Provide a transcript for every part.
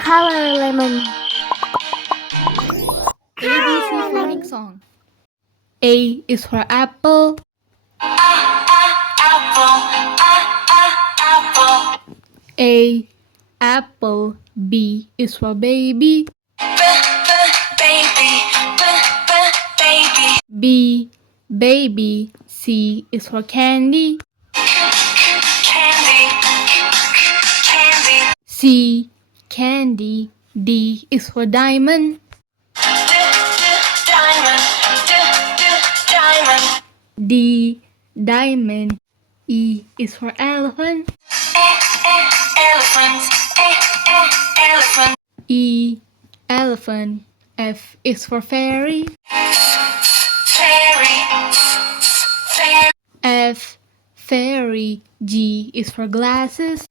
Color lemon. ABC phonics song. A is for apple. A apple. B is for baby. B baby. C is for candy. C candy. D is for diamond. D diamond. E is for elephant. E elephant. F is for fairy. F fairy. G is for glasses.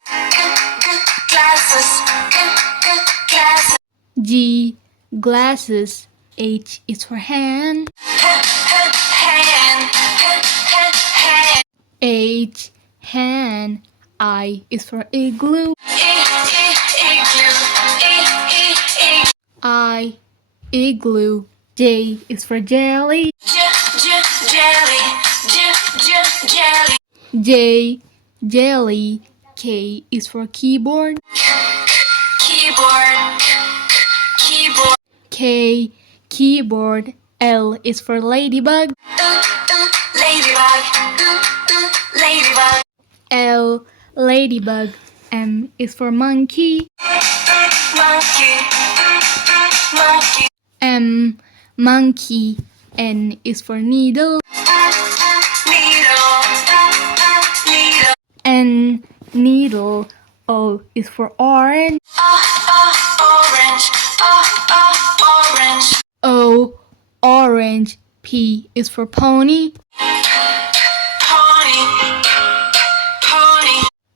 G glasses. H is for hand. H hand. I is for igloo. I igloo. J is for jelly. J jelly. K is for keyboard. K keyboard. L is for ladybug. L ladybug. M is for monkey. M monkey. N is for needle. N needle. O is for orange. O orange. P is for pony.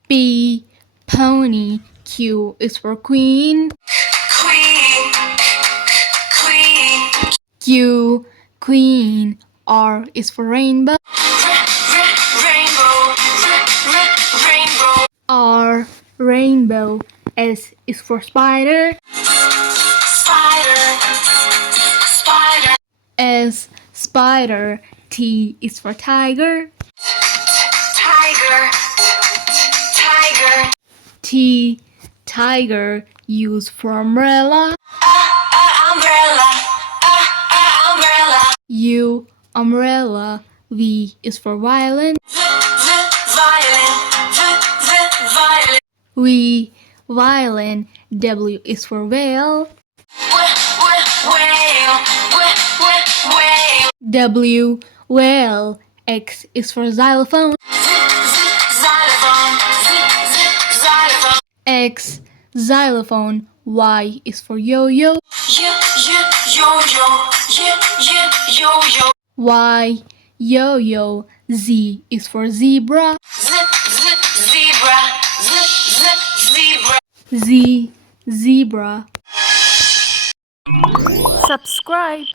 P pony. Q is for queen. Q queen. R is for rainbow. R rainbow. S is for spider. S spider. T is for tiger. T tiger. U is for umbrella. U umbrella. V is for violin. V violin. W is for whale. W whale. X is for xylophone. X xylophone. Y is for yo-yo. Y yo-yo. Z is for zebra. Z zebra. Subscribe.